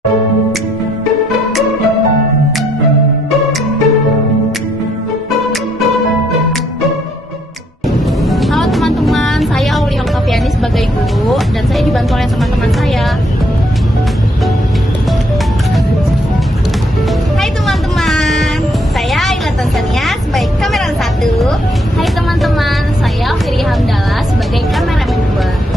Halo teman-teman, saya Aulia Oktaviani sebagai guru dan saya dibantu oleh teman-teman saya. Hai teman-teman, saya Ayla Tanzania sebagai kameramen 1. Hai teman-teman, saya Firi Hamdala sebagai kameramen 2.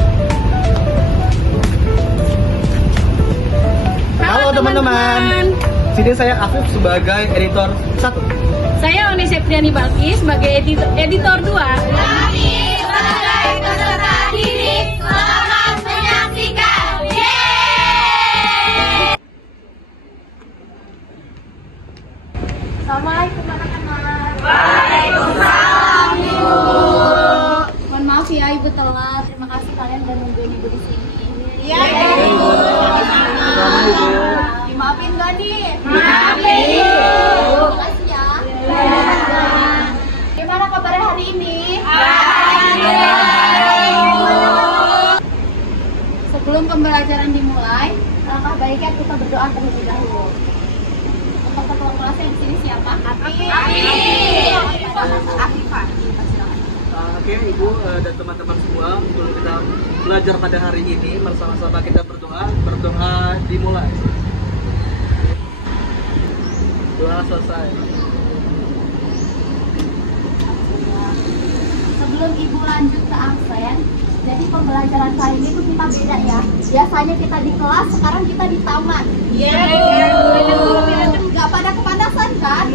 Halo teman-teman, sini saya Afif sebagai editor 1. Saya Oni Septriani Balki sebagai editor 2. Kami sebagai peserta didik, selamat menyaksikan. Yeay! Assalamualaikum teman-teman. Waalaikumsalam, Ibu. Mohon maaf ya Ibu telat. Terima kasih kalian udah nungguin Ibu di sini. Iya, Ibu. Dimaafin gak nih? Maafin, Ibu. Terima kasih ya. Gimana kabarnya hari ini? Sebelum pembelajaran dimulai, langkah baiknya kita berdoa terlebih dahulu. Untuk ketua kelasnya di sini siapa? Afifah. Oke Ibu dan teman-teman semua, sebelum kita belajar pada hari ini, bersama-sama kita berdoa dimulai. Doa selesai. Sebelum Ibu lanjut ke absen, jadi pembelajaran kali ini tuh kita beda ya. Biasanya kita di kelas, sekarang kita di taman. Nggak pada kepanasan kan?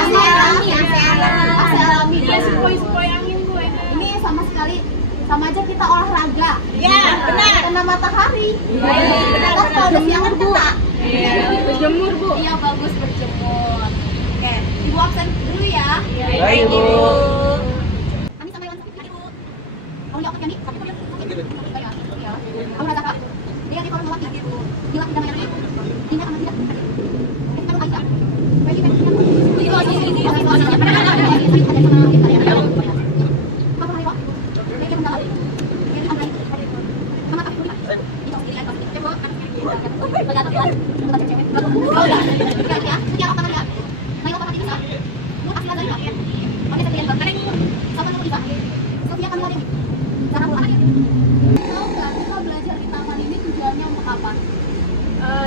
AC alami. Sepoi angin gue. Ini sama sekali sama aja kita olahraga. Ya, benar. Kena matahari. Benar. Kalau udah siangan kena. Berjemur, Bu. Iya bagus berjemur. Oke, Ibu absen dulu ya. Baik Ibu. Ani sama Iwan sakit Ibu. Kamu lihat Ani sakit ya? Iya. Kamu rasa apa? Dia di kolom laki Ibu. Gila kita mayarnya. Ingat sama tidak? Kita mau Aisyah. Bagi bagi. Ibu lagi.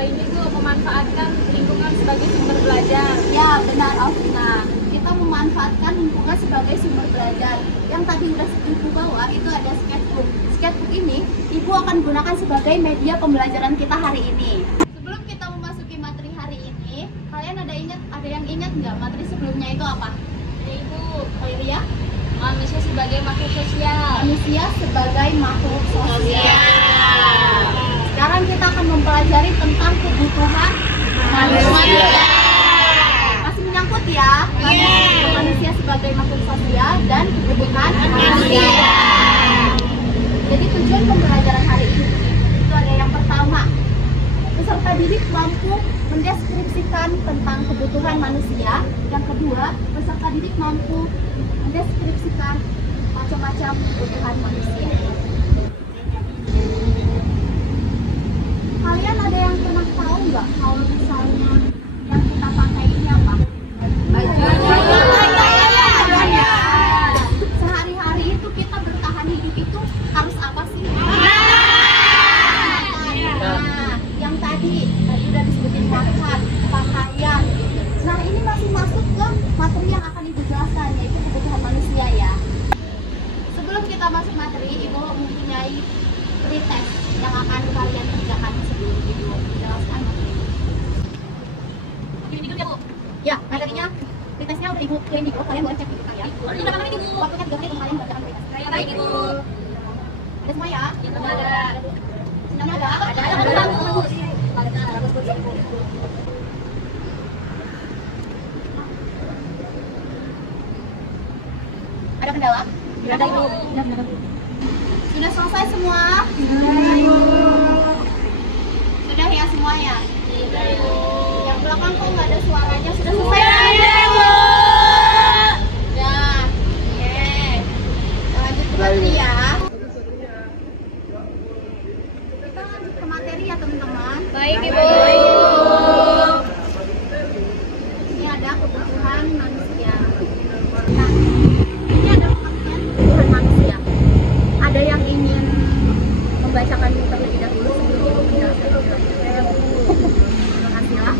Ini tuh memanfaatkan lingkungan sebagai sumber belajar. Ya benar Alvina, kita memanfaatkan lingkungan sebagai sumber belajar. Yang tadi udah Ibu bawa itu ada sketchbook. Sketchbook ini Ibu akan gunakan sebagai media pembelajaran kita hari ini. Sebelum kita memasuki materi hari ini, kalian ada yang ingat nggak materi sebelumnya itu apa? Yaitu Kalian manusia sebagai makhluk sosial. manusia sebagai makhluk sosial. Sekarang kita akan mempelajari tentang kebutuhan manusia. Masih menyangkut ya? Manusia sebagai makhluk sosial dan kebutuhan manusia. Jadi tujuan pembelajaran hari ini itu ada yang pertama, peserta didik mampu mendeskripsikan tentang kebutuhan manusia. Yang kedua, peserta didik mampu mendeskripsikan macam-macam kebutuhan manusia. Kalian ada yang pernah tahu nggak kalau misalnya yang kita pakai ini apa? Baju. Sehari-hari itu kita bertahan hidup itu harus apa sih? Nah, yang tadi udah disebutin makan, pakaian. Nah, ini masih masuk ke materi yang akan Ibu jelaskan, yaitu kebutuhan manusia ya. Sebelum kita masuk materi, Ibu mempunyai pretest yang akan kalian kerjakan sebelum Ibu menjelaskan materi. Ini dulu ya Bu. Ya, materinya pretestnya udah Ibu kirim di grup, kalian boleh cek di grup ya. Ini berapa menit Ibu? Waktunya 3 menit untuk kalian mengerjakan pretest. Baik, Ibu. Ada semua ya? Ada. Sinyalnya ada? Ada. Bagus. Ada kendala? Ada, Ibu. Sudah selesai semua? Sudah ya semuanya? Yang belakang kok nggak ada suaranya? Sudah selesai? Sudah. Oke. Lanjut ke materi ya. Kita lanjut ke materi. ya teman-teman. Baik, Ibu. Ini ada kebutuhan manusia. Nah, ini ada pengertian kebutuhan manusia. Ada yang ingin membacakan terlebih dahulu sebelum Ibu menjelaskan? Terima kasih ya.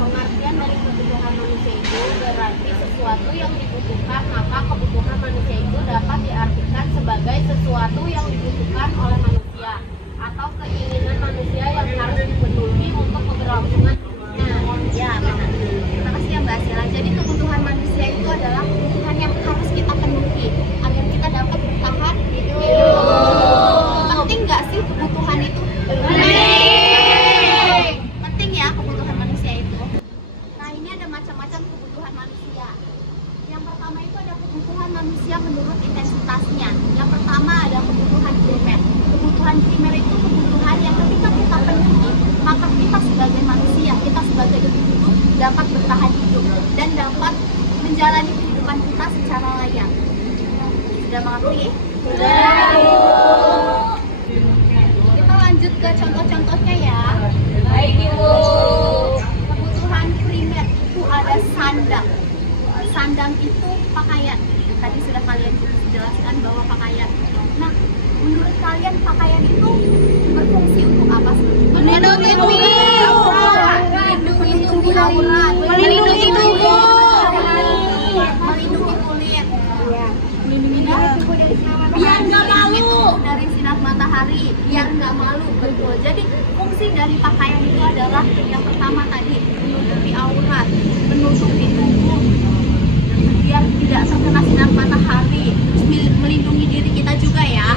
Pengertian dari kebutuhan manusia itu berarti sesuatu yang dibutuhkan, maka kebutuhan manusia itu dapat diartikan sebagai sesuatu yang dibutuhkan oleh manusia atau keinginan manusia yang harus dipenuhi untuk keberlangsungan hidupnya. Ya, benar. Terima kasih ya Mbak Sila. Jadi kebutuhan manusia itu adalah kebutuhan yang harus kita penuhi agar kita dapat bertahan hidup. Penting nggak sih kebutuhan itu? Penting ya kebutuhan manusia itu. Nah, ini ada macam-macam kebutuhan manusia. Yang pertama itu ada kebutuhan manusia menurut intensitasnya. Yang pertama ada kebutuhan primer. Kebutuhan primer itu kebutuhan yang ketika kita penuhi, maka kita sebagai manusia, kita sebagai individu dapat bertahan hidup dan dapat menjalani kehidupan kita secara layak. Sudah mengerti? Sudah. Kita lanjut ke contoh-contohnya ya. Baik, Ibu. Kebutuhan primer itu ada sandang. Sandang itu pakaian. Tadi sudah kalian jelaskan bahwa pakaian. Nah, menurut kalian pakaian itu berfungsi untuk apa sih? Melindungi aurat, melindungi aurat, Melindungi tubuh. melindungi kulit, melindungi tubuh dari sinar matahari, biar nggak malu dari sinar matahari, biar nggak malu, betul. Jadi fungsi dari pakaian itu adalah yang pertama tadi menutupi aurat, menutupi tubuh, biar tidak terkena sinar matahari, terus melindungi diri kita juga ya.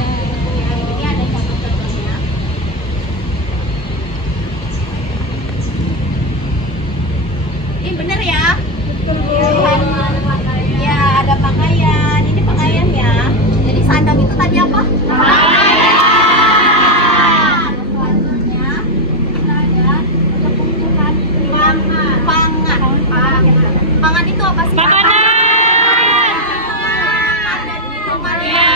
Ini ada contoh-contohnya. Ini bener ya? Ya, ada pakaian. Ini pakaian ya. Jadi sandang itu tadi apa? Pakaian. Selanjutnya kita ada kebutuhan pangan. Pangan itu apa sih? Makanan. Dan minuman ya.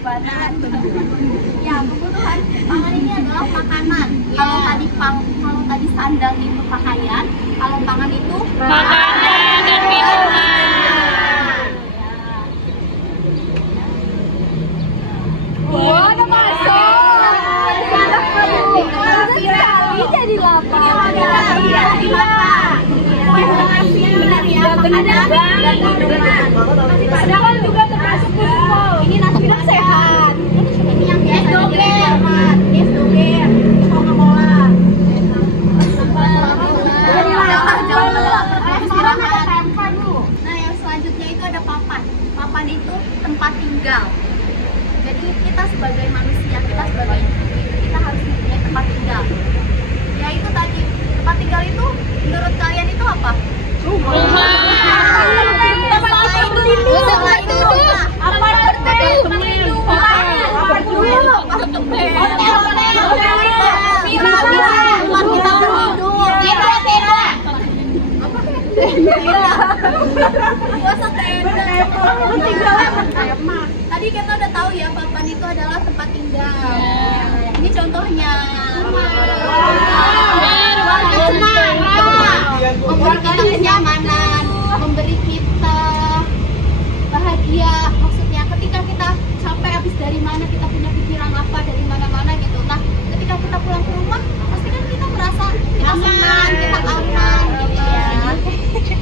Badan. Ya, kebutuhan pangan ini adalah makanan. Kalau tadi sandang itu pakaian, kalau pangan itu Makanan dan minuman. Wah, udah masuk. Jadi 8. Benar ya, makanan dan minuman. Padahal juga termasuk futsal. Ini nasi sehat. Ini yang biasa doger. Yes, doger. Coca-Cola. Nah, yang selanjutnya itu ada papan. Papan itu tempat tinggal. Jadi kita sebagai manusia, kita sebagai individu, kita harus mempunyai tempat tinggal. Ya itu tadi, tempat tinggal itu menurut kalian itu apa? Rumah. Selain rumah, apa tadi kita udah tahu ya, papan itu adalah tempat tinggal. Ini contohnya. Memberi kita kenyamanan, memberi kita bahagia. Maksudnya ketika kita capek habis dari mana, kita punya pikiran apa dari mana-mana gitu. Nah, ketika kita pulang ke rumah, pasti kan kita merasa kita senang, kita aman gitu ya.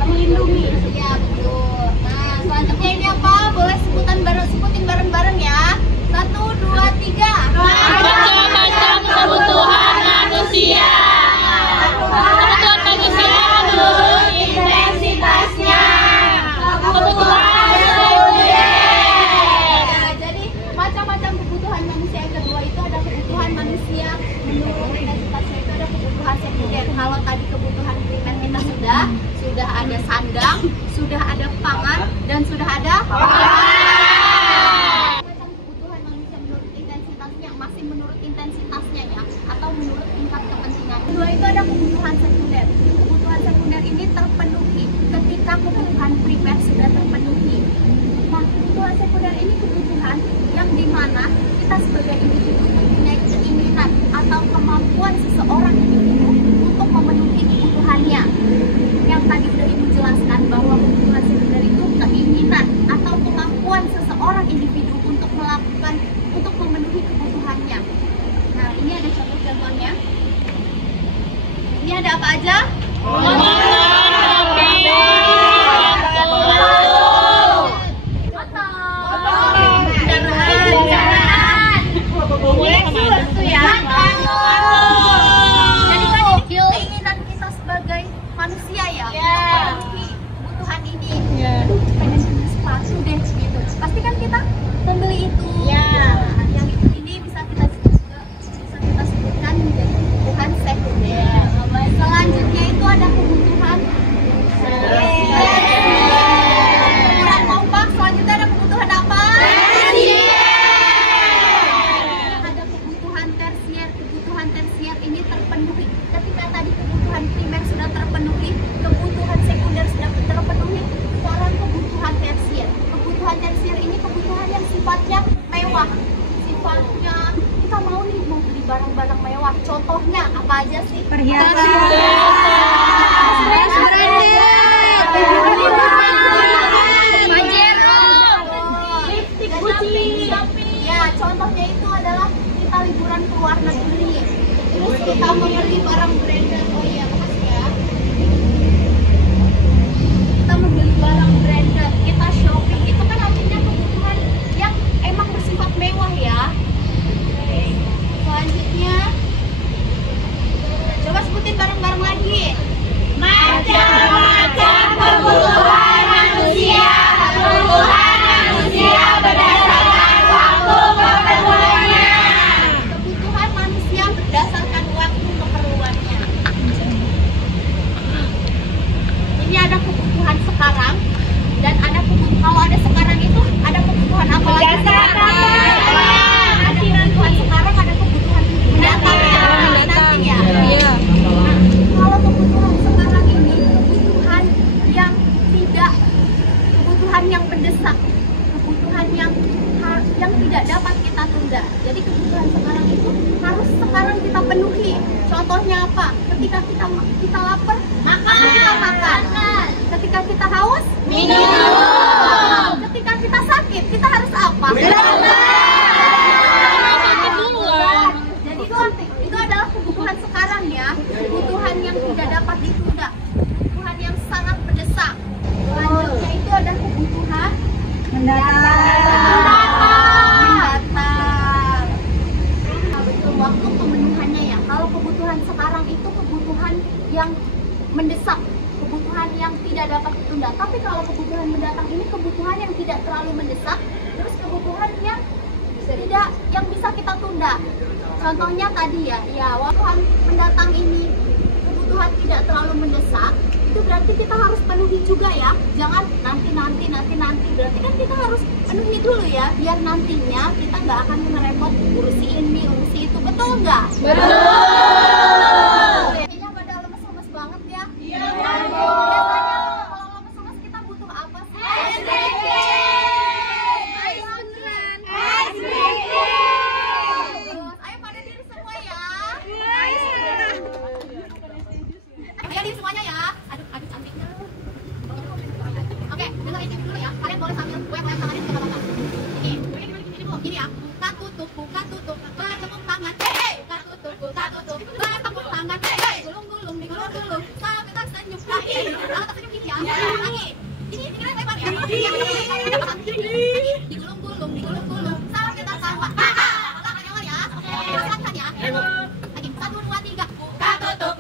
Melindungi. Ya, betul. Nah, selanjutnya ini apa? Boleh sebutin bareng-bareng ya. 1, 2, 3. Macam-macam kebutuhan manusia. Kebutuhan manusia menurut intensitasnya. Kebutuhan sekunder. Ya, jadi macam-macam kebutuhan manusia yang kedua itu ada kebutuhan manusia menurut intensitasnya, itu ada kebutuhan sekunder. Kalau tadi kebutuhan primer kita sudah ada sandang, sudah ada pangan, dan sudah ada macam kebutuhan manusia menurut intensitasnya, masih menurut intensitasnya ya, atau menurut tingkat kepentingan. Kedua itu ada kebutuhan sekunder. Kebutuhan sekunder ini terpenuhi ketika kebutuhan primer sudah terpenuhi. Nah, kebutuhan sekunder ini kebutuhan yang dimana kita sebagai individu kemampuan seseorang individu untuk memenuhi kebutuhannya. Yang tadi udah Ibu jelaskan bahwa kebutuhan sekunder itu keinginan atau kemampuan seseorang individu untuk memenuhi kebutuhannya. Nah, ini ada contoh-contohnya. Ini ada apa aja? Manusia ya, memenuhi kebutuhan ini. Aduh, pengen beli sepatu deh gitu. Pasti kan kita membeli itu. Nah, yang ini bisa kita sebutkan menjadi kebutuhan sekunder. Selanjutnya itu ada kebutuhan kurang kompak. Selanjutnya ada kebutuhan apa? Ada kebutuhan tersier. Kebutuhan tersier ini terpenuhi ketika tadi kebutuhan primer sudah terpenuhi, kebutuhan sekunder sudah terpenuhi, sekarang kebutuhan tersier. Kebutuhan tersier ini kebutuhan yang sifatnya mewah. Sifatnya kita mau beli barang-barang mewah. Contohnya apa aja sih? Perhiasan. Ya, contohnya itu adalah kita liburan ke luar negeri. Terus kita membeli barang branded. Oh iya, makasih ya. Kita membeli barang branded, kita shopping. Itu kan artinya kebutuhan yang emang bersifat mewah ya. Oke. Selanjutnya, coba sebutin barang-barang lagi. Macam-macam kebutuhan manusia berdasarkan waktu keperluannya. Kebutuhan manusia berdasarkan waktu keperluannya. Ini ada kebutuhan sekarang dan ada kalau ada sekarang itu ada kebutuhan apa lagi? Ada kebutuhan sekarang, ada kebutuhan mendatang ya. Nanti ya. Nah, kalau kebutuhan sekarang ini kebutuhan yang mendesak, kebutuhan yang tidak dapat kita tunda. Jadi kebutuhan sekarang itu harus sekarang kita penuhi. Contohnya apa? Ketika kita lapar, kita makan. Ketika kita haus, minum. Ketika kita sakit, kita harus apa? Jadi itu adalah kebutuhan sekarang ya. Kebutuhan yang tidak dapat ditunda. Kebutuhan yang sangat mendesak. Selanjutnya itu ada kebutuhan mendatang. Nah, betul waktu pemenuhannya ya. Kalau kebutuhan sekarang itu kebutuhan yang mendesak, kebutuhan yang tidak dapat ditunda. Tapi kalau kebutuhan mendatang ini kebutuhan yang tidak terlalu mendesak, terus kebutuhan yang bisa kita tunda. Contohnya tadi ya, kebutuhan mendatang ini kebutuhan tidak terlalu mendesak. Itu berarti kita harus penuhi juga ya. Jangan nanti. Berarti kan kita harus penuhi dulu ya, biar nantinya kita nggak akan ngerepot urusi ini, urusi itu. Betul nggak? Betul. Kayaknya pada lemes-lemes banget ya. Iya. Biasanya kalau lemes-lemes kita butuh apa sih? Ayo pada diri semua ya. Ayo diri semuanya ya. Aduh cantiknya. Oke, dengar ini dulu ya. Kalian boleh sambil goyang-goyang tangannya juga apa-apa. Oke, gini dulu. Gini ya. Buka tutup, bertepuk tangan. Buka tutup, bertepuk tangan. Gulung-gulung, digulung-gulung. Sampai tersenyum lagi. Kalau tersenyum gini ya. Lagi. Ini kira lebar ya. Digulung-gulung. Sampai tertawa. Lakukan yang awal ya. Oke, lakukan ya. Lagi, 1, 2, 3. Buka tutup,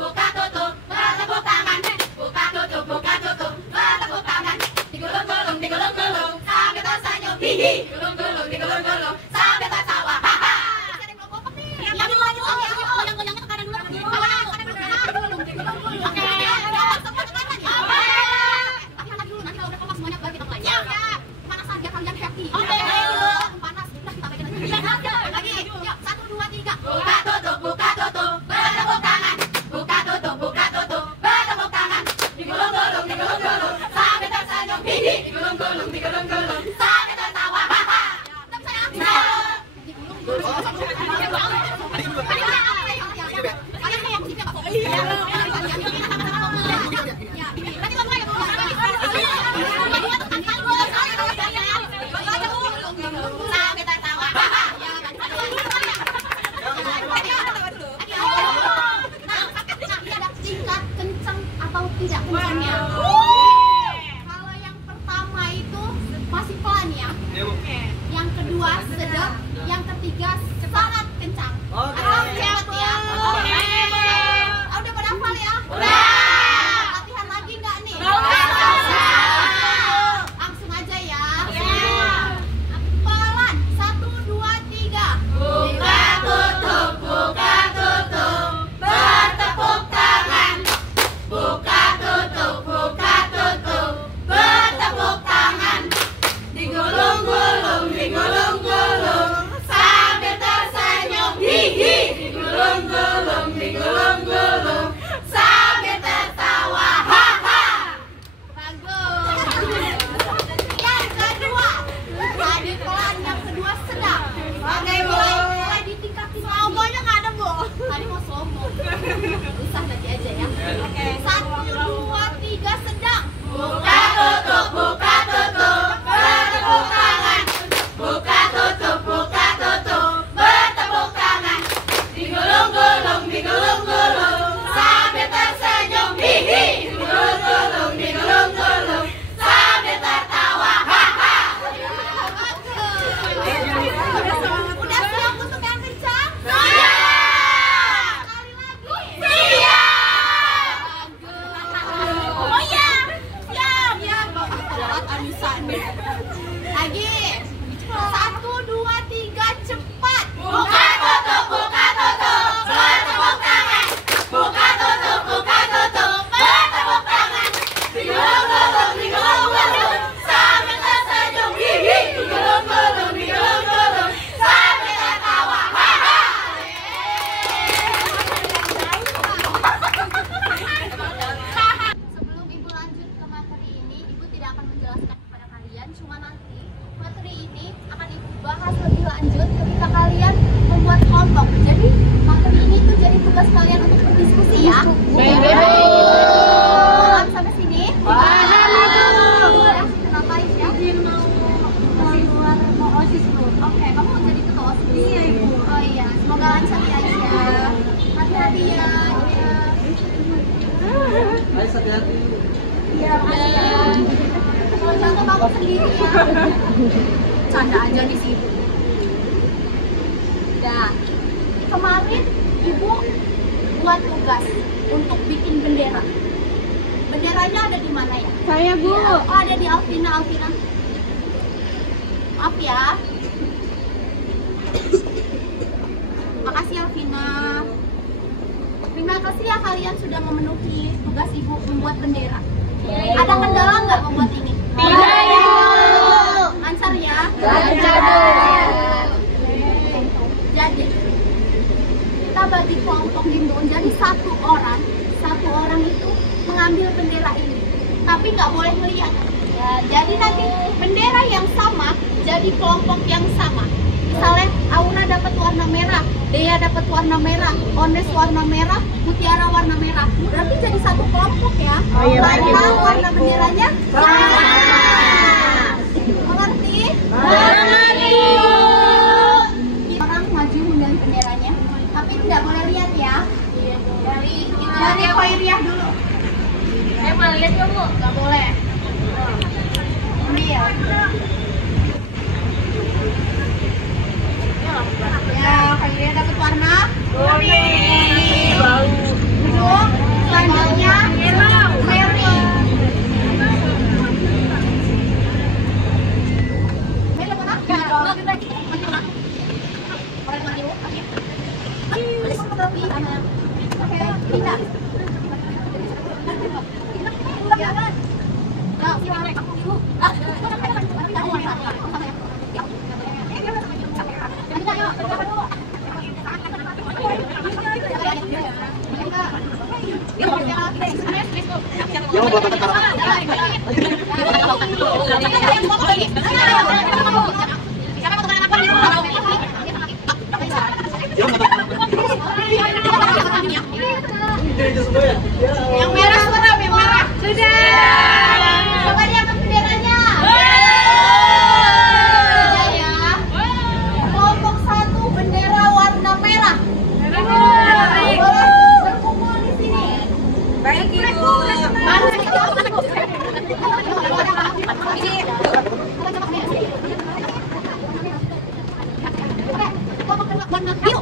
bertepuk tangan. Buka tutup, bertepuk tangan. Digulung-gulung, sampai tersenyum. Digulung-gulung, sampai tertawa. Ada yang belum kompak nih. Yang goyangnya ke kanan dulu. Digulung-gulung. Oke, semua ke kanan ya. Latihan lagi dulu, nanti kalau udah kompak semuanya baru kita mulai. Ya. Pemanasan biar kalian happy. Oke. Panas, udah kita baikin aja. Lagi, yuk, 1, 2, 3. Buka tutup, bertepuk tangan. Buka tutup, bertepuk tangan. Digulung-gulung, sampai tersenyum. Digulung-gulung, sampai tertawa. Udah bisa ya? Bisa. Digulung-gulung. sangat kencang. Oke. Siap ya. Oke. Udah pada hafal ya? Udah. Latihan lagi nggak nih? Langsung aja ya. Pelan. 1, 2, 3. Buka tutup, buka tutup. Bertepuk tangan. Buka tutup, buka tutup. Bertepuk tangan. Digulung-gulung, digulung-gulung. Sambil tersenyum, hihi. Digulung-gulung, digulung-gulung. Sambil tertawa, haha. Bagus. Yang kedua, tadi pelan, yang kedua sedang. Oke, mulai ditingkatin. Slow-mo-nya nggak ada, Bu. Tadi mau slow-mo. Usah nanti aja ya. Oke. 1, 2, 3, sedang. Buka tutup, buka tutup. Bertepuk tangan. Buka tutup, buka tutup. Bertepuk tangan. Digulung-gulung, digulung-gulung. Sambil tersenyum, hihi. Digulung-gulung, digulung-gulung. Sambil tertawa, haha. Udah siap untuk yang kencang? Siap. Sekali lagi. Siap. Oh iya. Siap. Ya, Bapak Anissa nih. Lagi. 1, 2, 3, cepat. Buka tutup, buka tutup. Bertepuk tangan. Buka tutup, buka tutup. Bertepuk tangan. Digulung-gulung, digulung-gulung. Sambil tersenyum, hihi. Digulung-gulung, digulung-gulung. Sambil tertawa, haha. Sebelum Ibu lanjut ke materi ini, Ibu tidak akan menjelaskan kepada kalian, cuma nanti materi ini akan Ibu bahas lebih lanjut ketika kalian membuat kelompok. Jadi materi ini tuh jadi tugas kalian untuk berdiskusi ya. Paham sampai sini? Paham. Kenapa ya? Mau OSIS dulu. Oke, kamu mau jadi ketua OSIS? Iya, Ibu. Oh iya, semoga lancar ya, Aisyah. Hati-hati ya. Ayo hati-hati. Iya, kalau contoh kamu sendiri ya. Canda aja di situ. Dah. Kemarin Ibu buat tugas untuk bikin bendera. Benderanya ada di mana ya? Saya, Bu. Oh, ada di Alvina. Maaf ya. Makasih Alvina. Terima kasih ya kalian sudah memenuhi tugas Ibu membuat bendera. Ada kendala nggak membuat ini? Tidak, Ibu. Lancar ya? Lancar, Bu. Jadi kita bagi kelompok Ibu. Jadi satu orang itu mengambil bendera ini, tapi nggak boleh melihat. Ya, jadi nanti bendera yang sama jadi kelompok yang sama. Misalnya Auna dapat warna merah, Dea dapat warna merah, Ones warna merah, Mutiara warna merah. Berarti jadi satu kelompok ya. Karena warna benderanya sama. Mengerti? Mengerti. Orang maju mengambil benderanya, tapi tidak boleh lihat ya. Dari Khairiah dulu. Saya mau lihat nggak, Bu? Nggak boleh. Ambil. Ya, Khairiah dapat warna kuning. Duduk. Selanjutnya Mary. Mary mana? Oke, pindah. Yang merah suara, yang merah. Sudah. Coba diangkat benderanya. Sudah ya. Kelompok 1 bendera warna merah. Boleh berkumpul di sini. Baik, Ibu. Kelompok warna biru.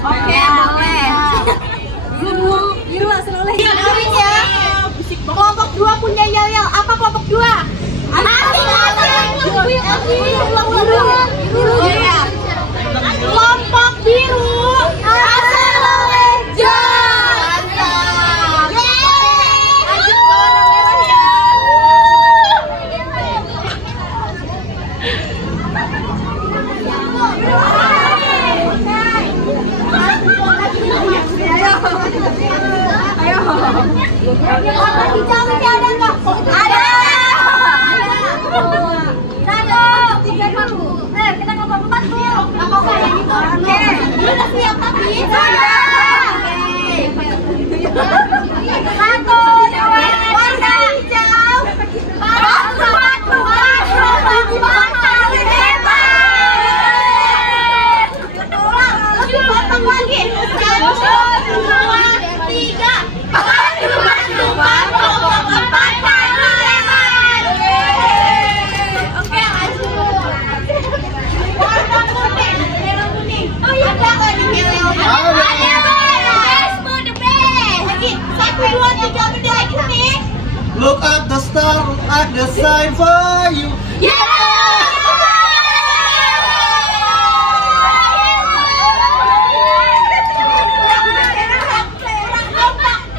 Oke, boleh. Biru langsung oleh. Kelompok 2 punya yel-yel. Apa kelompok 2? Kelompok biru. Look at the star, look at the sign for you.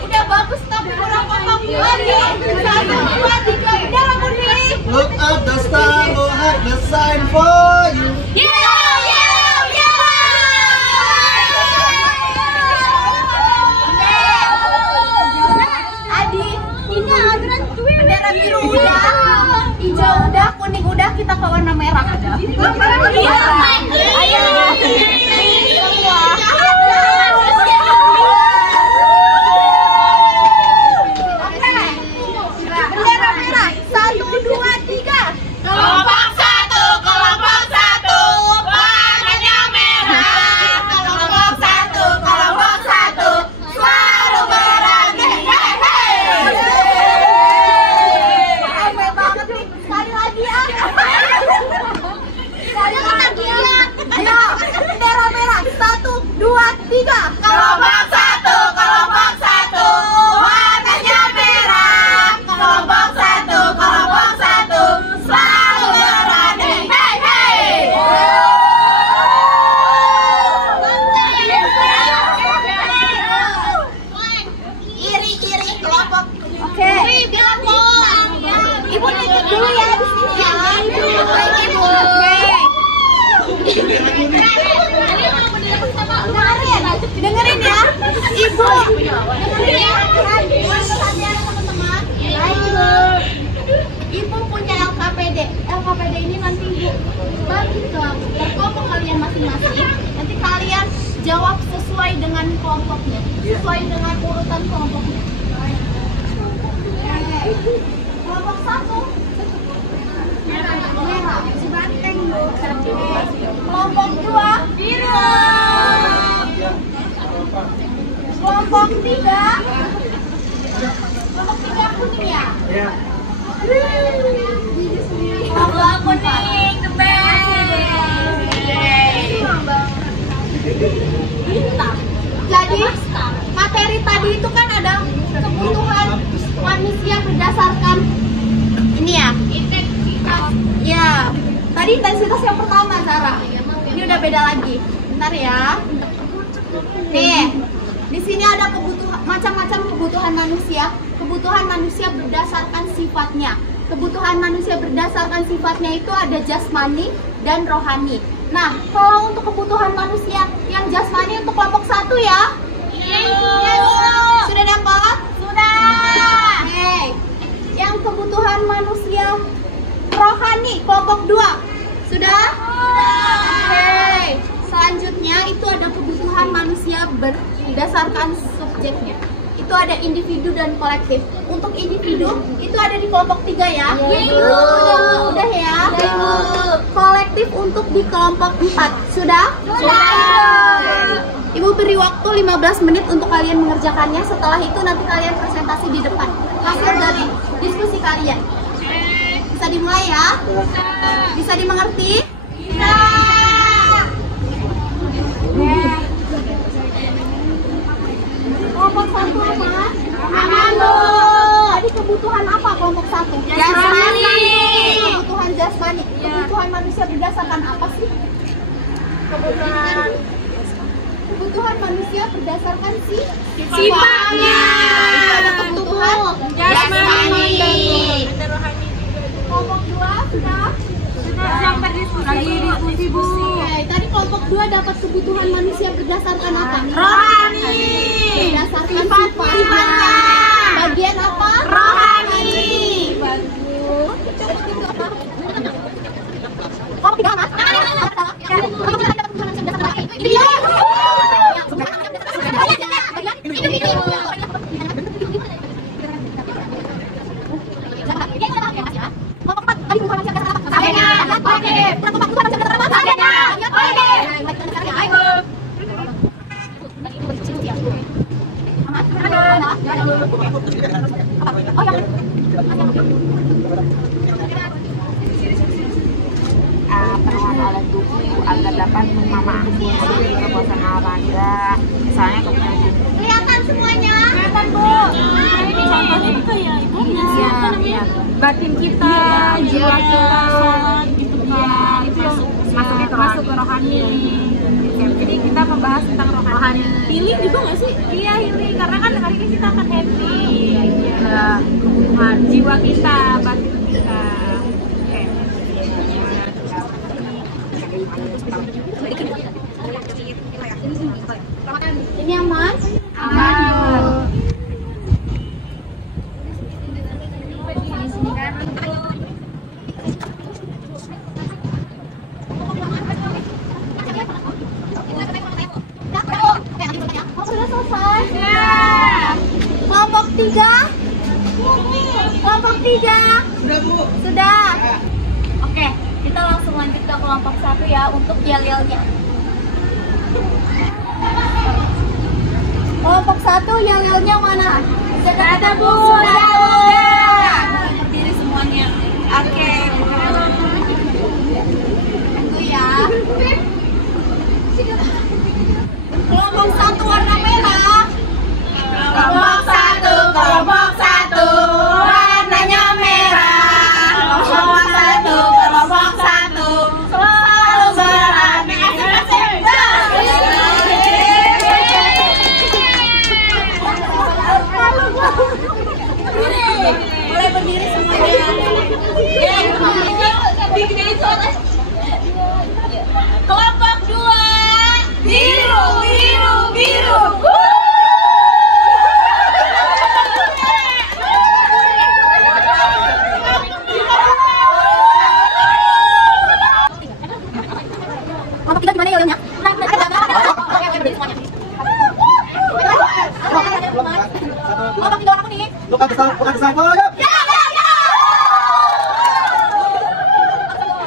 Udah bagus tapi kurang kompak lagi. 1, 2, 3, udah kuning. Look at the star, look at the sign for you. Bendera biru udah, hijau udah, kuning udah, kita ke warna merah. Iya. Ayo. Bendera merah. 1, 2, 3. Kelompok 1, warnanya merah. Kelompok 1, selalu berani. Rame banget nih. Sekali lagi ya. Sekali lagi ya. Ayo, bendera merah. 1, 2, 3. Kelompok 1, warnanya merah. Kelompok 1, selalu berani. Iri kelompok. Oke. Ibu nitip dulu ya di sini ya. Ibu. Dengerin ya. Ibu. Dengerin ya. Perhatian teman-teman. Ibu punya LKPD. LKPD ini nanti Ibu bagi ke kelompok kalian masing-masing. Nanti kalian jawab sesuai dengan kelompoknya, sesuai dengan urutan kelompoknya. Kelompok 1 merah, sebanteng. Kelompok 2 biru. Kelompok 3 kuning ya. Kelompok kuning the best. Jadi materi tadi itu kan ada kebutuhan manusia berdasarkan ini ya. Intensitas. Ya. Tadi intensitas yang pertama, Zara. Ini udah beda lagi. Bentar ya. Nih, di sini ada kebutuhan macam-macam kebutuhan manusia. Kebutuhan manusia berdasarkan sifatnya. kebutuhan manusia berdasarkan sifatnya itu ada jasmani dan rohani. Nah, kalau untuk kebutuhan manusia yang jasmani untuk kelompok 1 ya? Sudah dapat? Sudah. Oke. Yang kebutuhan manusia rohani kelompok 2 sudah? Oke. Selanjutnya itu ada kebutuhan manusia berdasarkan subjeknya. Itu ada individu dan kolektif. Untuk individu itu ada di kelompok 3 ya. Udah ya. Kolektif untuk di kelompok 4 sudah? Sudah. Ibu beri waktu 15 menit untuk kalian mengerjakannya. Setelah itu nanti kalian presentasi di depan hasil dari diskusi kalian. Bisa dimulai ya? Bisa dimengerti? Bisa. Kelompok 1 apa? Aman, Bu. Tadi kebutuhan apa kelompok 1? Jasmani. Kebutuhan jasmani. Kebutuhan manusia berdasarkan apa sih? Kebutuhan manusia berdasarkan sifatnya. Itu ada kebutuhan jasmani. Kelompok 2 sudah? Sedang berdiskusi, Bu. Oke, tadi kelompok 2 dapat kebutuhan manusia berdasarkan apa? Rohani. Berdasarkan sifatnya. Bagian apa? Rohani. Bagus. Kelompok 3 Mas? Kelompok 3 dapat kebutuhan manusia berdasarkan apa? Iya. Penuhan oleh tubuh agar dapat memaafkan kebosanan olahraga, misalnya kemudian Kelihatan semuanya? kelihatan, Bu. Ini contohnya itu ya, Ibu. Iya. Batin kita, jiwa kita, sholat gitu kan. Itu yang masuk ke rohani. Jadi kita membahas tentang rohani. Healing juga nggak sih? Iya, healing. Karena kan hari ini kita akan happy. Ada kebutuhan jiwa kita, batin kita. Ini aman? Aman. Sudah selesai? Kelompok 3? Kelompok 3? Sudah, Bu. Sudah? Oke, kita langsung lanjut ke kelompok 1 ya untuk yel-yelnya. Kelompok 1 yel-yelnya mana? Sudah ada, Bu. Sudah. Berdiri semuanya. Oke. Tunggu ya. Kelompok 1 warna merah. Kelompok 1, warnanya merah. Kelompok 1, selalu berani. Boleh berdiri semuanya. Kelompok 2, biru. Kelompok 3 gimana yel-yelnya? Oke, berdiri semuanya. Kelompok 3 warna kuning. Bukan kesal, kalau aja.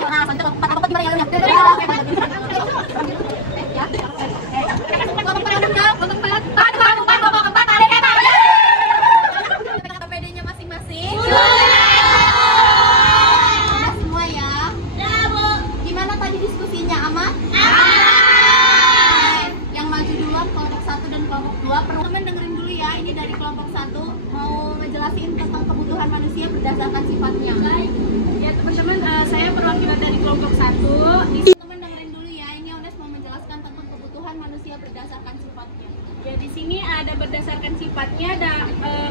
Nah, selanjutnya kelompok 4 gimana yel-yelnya? PD-nya masing-masing. Semua ya. Gimana tadi diskusinya, aman? Yang maju duluan kelompok 1 dan kelompok 2. Teman-teman dengerin dulu ya, ini dari kelompok 1 mau ngejelasin tentang kebutuhan manusia berdasarkan sifatnya. Ya teman-teman, saya perwakilan dari kelompok 1. Teman dengerin dulu ya, ini Ones mau menjelaskan tentang kebutuhan manusia berdasarkan sifatnya. Ya di sini ada berdasarkan sifatnya, ada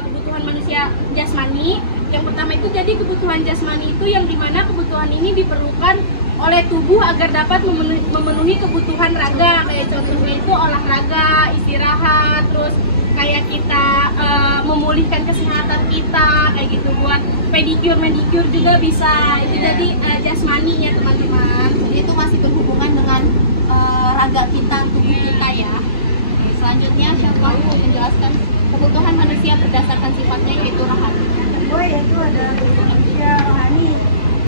kebutuhan manusia jasmani, Yang pertama itu jadi kebutuhan jasmani itu yang dimana kebutuhan ini diperlukan oleh tubuh agar dapat memenuhi kebutuhan raga. Kayak contohnya itu olahraga, istirahat, terus kayak kita memulihkan kesehatan kita, kayak gitu, buat pedicure, manicure juga bisa. Itu jadi jasmani ya teman-teman. Jadi itu masih berhubungan dengan raga kita, tubuh kita ya. Oke, selanjutnya siapa mau menjelaskan kebutuhan manusia berdasarkan sifatnya yaitu rohani. Kedua yaitu ada manusia rohani.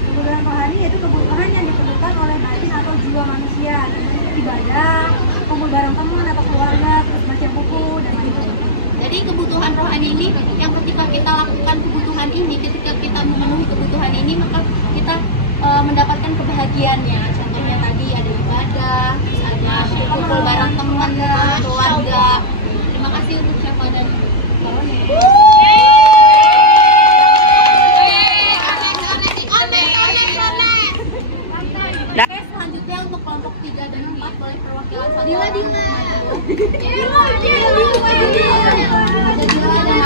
Kebutuhan rohani yaitu kebutuhan yang diperlukan oleh batin atau jiwa manusia, seperti ibadah, kumpul bareng teman atau keluarga, terus baca buku dan lain-lain. Jadi kebutuhan rohani ini yang ketika kita lakukan kebutuhan ini, ketika kita memenuhi kebutuhan ini, maka kita mendapatkan kebahagiaannya. Contohnya tadi ada ibadah, terus ada kumpul bareng teman, keluarga. Terima kasih untuk siapa dan Oke, selanjutnya untuk kelompok 3 dan 4 boleh perwakilan satu. Dila dan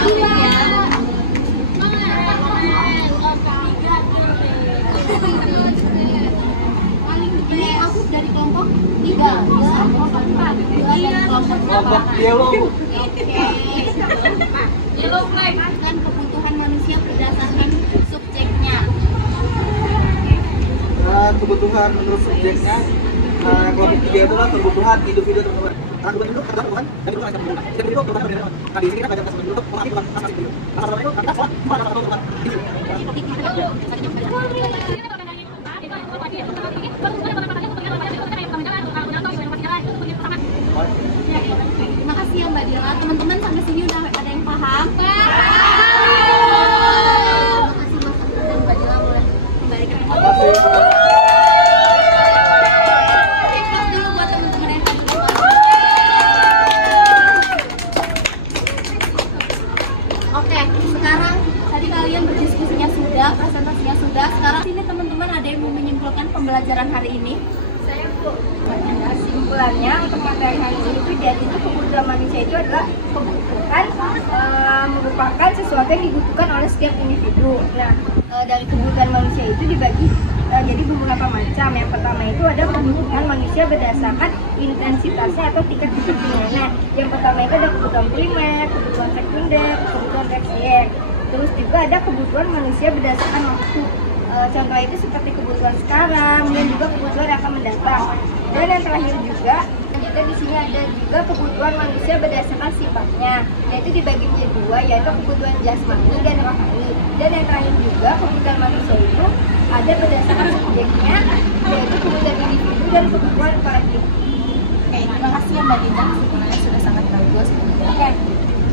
Afif ya. Ini Afif dari kelompok 3, Dila kelompok 4, Dila dari kelompok yellow. Yellow flag. Dan kebutuhan manusia berdasarkan subjeknya. Kebutuhan menurut subjeknya, kelompok 3 itulah kebutuhan individu teman-teman. Karena kebutuhan itu kebutuhan dan itu akan kebutuhan. Dan itu kebutuhan berbeda. Nah, di sini kita belajar tentang bentuk orang itu asal individu. Asal itu karena salah mana atau bukan individu. Terima kasih ya Mbak Dila. Teman-teman sampai sini udah ada yang paham? Terima kasih Mas Afif dan Mbak Dila, boleh kembali ke tempat. Kelas dulu buat teman-teman yang tadi lupa. Oke, sekarang tadi kalian berdiskusinya sudah, presentasinya sudah. Sekarang sini teman-teman ada yang mau menyimpulkan pembelajaran hari ini? Saya Bu. Kesimpulannya untuk materi hari ini itu kebutuhan manusia itu adalah kebutuhan merupakan sesuatu yang dibutuhkan oleh setiap individu. Nah, dari kebutuhan manusia itu dibagi jadi beberapa macam. Yang pertama itu ada kebutuhan manusia berdasarkan intensitasnya atau tingkat kebutuhannya. Nah, yang pertama itu ada kebutuhan primer, kebutuhan sekunder, kebutuhan tersier. Terus juga ada kebutuhan manusia berdasarkan waktu. Contoh itu seperti kebutuhan sekarang dan juga kebutuhan yang akan mendatang. Dan yang terakhir juga di sini ada juga kebutuhan manusia berdasarkan sifatnya, yaitu dibagi menjadi dua, yaitu kebutuhan jasmani dan rohani. Dan yang terakhir juga kebutuhan manusia itu ada berdasarkan subjeknya, yaitu kebutuhan individu dan kebutuhan kolektif. Oke, terima kasih ya Mbak Dina, kesimpulannya sudah sangat bagus. Oke,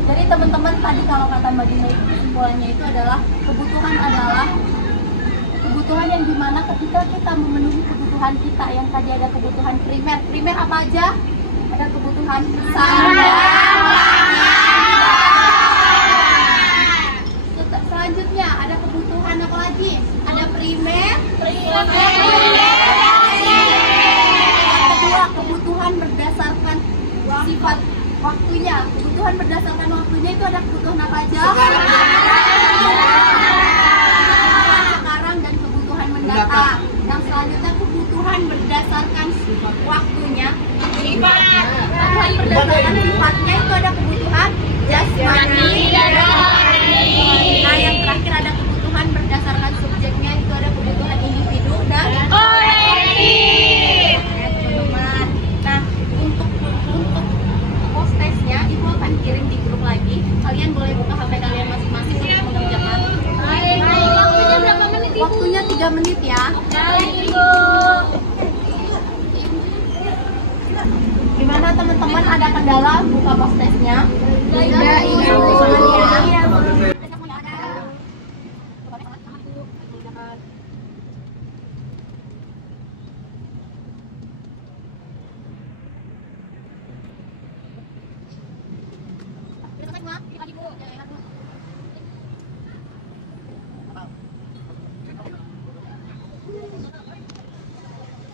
jadi teman-teman tadi kalau kata Mbak Dina itu kesimpulannya itu adalah kebutuhan yang dimana ketika kita memenuhi kebutuhan kita, yang tadi ada kebutuhan primer apa aja? Ada kebutuhan selanjutnya ada kebutuhan apa lagi? Ada primer. Yang kedua kebutuhan berdasarkan sifat waktunya. Kebutuhan berdasarkan waktunya itu ada kebutuhan apa aja? Sekarang dan kebutuhan mendatang. Yang selanjutnya kebutuhan berdasarkan waktunya. Kebutuhan berdasarkan sifatnya itu ada kebutuhan jasmani dan rohani. Nah, yang terakhir ada kebutuhan berdasarkan subjeknya itu ada kebutuhan individu dan kolektif. Teman-teman. Nah, untuk post testnya Ibu akan kirim di grup lagi. Kalian boleh buka HP kalian masing-masing untuk mengerjakan. Waktunya berapa menit, Ibu? Waktunya 3 menit ya. Gimana teman-teman, ada kendala buka post testnya? Tidak, ini ya.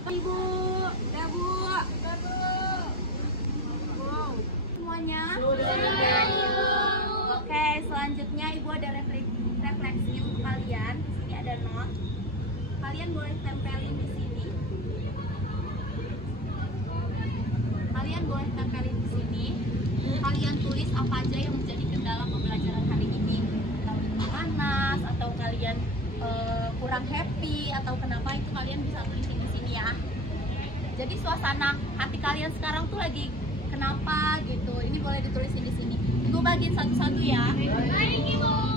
Ibu, udah Bu. Semuanya? Oke, selanjutnya Ibu ada refleksi untuk kalian. Di sini ada not. Kalian boleh tempelin di sini. Kalian boleh tempelin di sini. Kalian tulis apa aja yang menjadi kendala pembelajaran hari ini. Atau panas, atau kalian kurang happy, atau kenapa, itu kalian bisa tulisin di sini ya. Jadi suasana hati kalian sekarang tuh lagi kenapa gitu. Ini boleh ditulisin di sini. Ibu bagiin satu-satu ya. Baik, Ibu.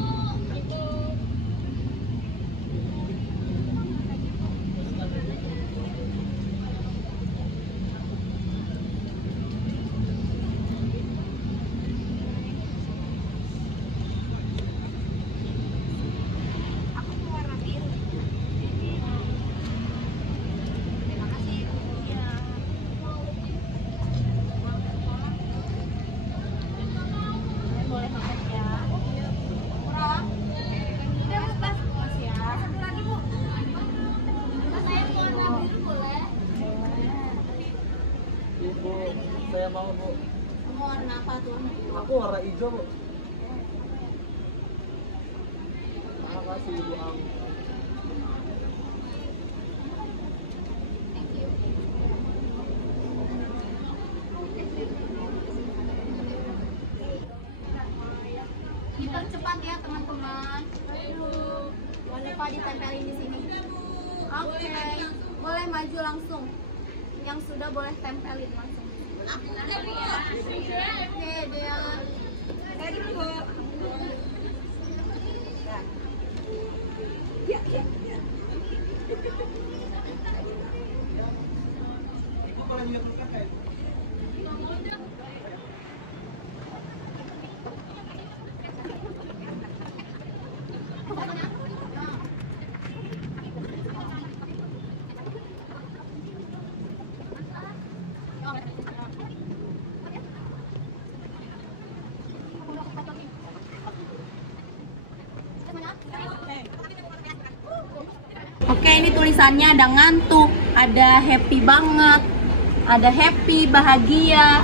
Bu, saya mau Bu. Kamu warna apa tuh? Aku warna hijau Bu. Makasih Ibu Am. Dipercepat ya teman-teman. Jangan lupa ditempelin di sini. Oke, boleh maju langsung. Yang sudah boleh tempelin langsung. Oke, Dea. Ready, Bu. Oke, ini tulisannya ada ngantuk, ada happy banget, ada happy, bahagia,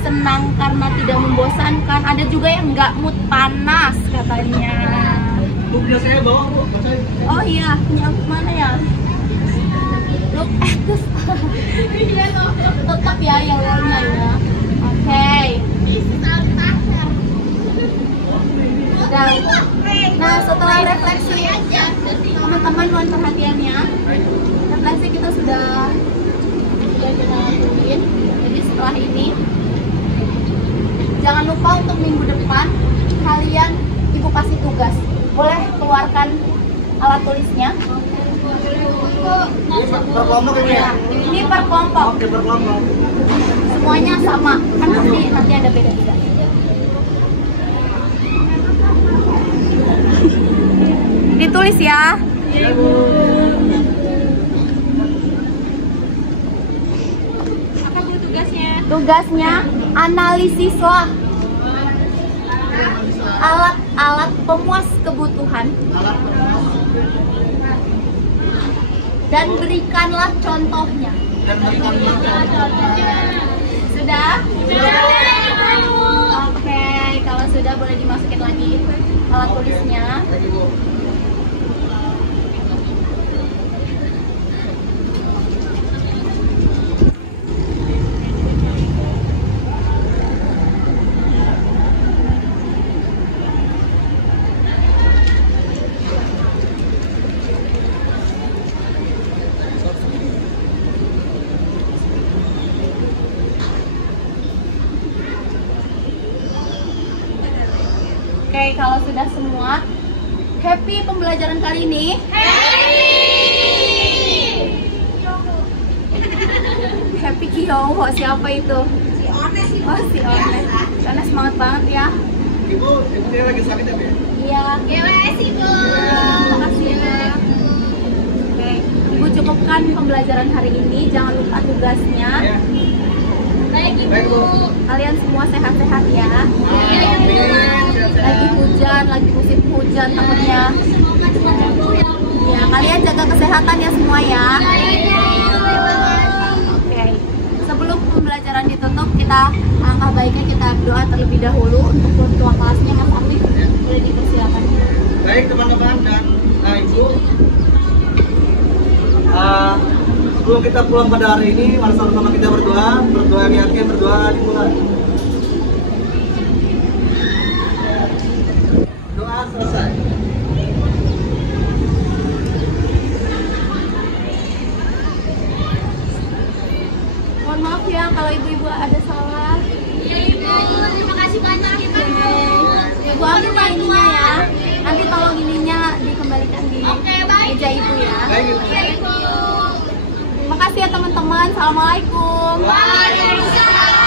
senang karena tidak membosankan, ada juga yang nggak mood, panas katanya. Bu, punya saya bawa Bu. Oh iya, punya aku mana ya? Look at this. Tetap ya yang lainnya ya. Oke. Nah, setelah refleksi teman-teman, mohon perhatiannya. Refleksi kita sudah kita lakuin. Jadi setelah ini jangan lupa untuk minggu depan kalian Ibu kasih tugas. Boleh keluarkan alat tulisnya. Ini per kelompok ini ya? Ini per kelompok. Oke, per kelompok. Semuanya sama. Kan nanti ada beda-beda. Ditulis ya. Iya Bu. Apa Bu tugasnya? Tugasnya analisislah alat-alat pemuas kebutuhan dan berikanlah contohnya. Sudah? Oke, kalau sudah boleh dimasukin lagi alat tulisnya. Oke, kalau sudah semua, happy pembelajaran kali ini? Happy Kiyongo, siapa itu? Si Ones. Oh, si Ones. Karena semangat banget ya. Ibu dia lagi sakit ya, Bu? Iya. GWS Ibu. Terima kasih ya. Oke, Ibu cukupkan pembelajaran hari ini. Jangan lupa tugasnya. Ya. Baik Ibu. Baik, Bu. Kalian semua sehat-sehat ya. Iya Ibu. Lagi hujan, lagi musim hujan takutnya. Semoga cepat sembuh ya Bu. Ya, kalian jaga kesehatan ya semua ya. Oke. Sebelum pembelajaran ditutup, kita alangkah baiknya kita berdoa terlebih dahulu untuk ketua kelasnya Mas Afif. Boleh dipersilakan. Baik teman-teman dan ibu, sebelum kita pulang pada hari ini, mari sama-sama kita berdoa yang yakin, berdoa dimulai. Doa selesai. Mohon maaf ya kalau ibu-ibu ada salah. Iya Ibu, terima kasih banyak Ibu. Ibu ambil ya ininya ya. Nanti tolong ininya dikembalikan di Oke, baik. meja ibu ya. Baik ibu. Iya Ibu. Terima kasih ya teman-teman. Assalamualaikum. Waalaikumsalam.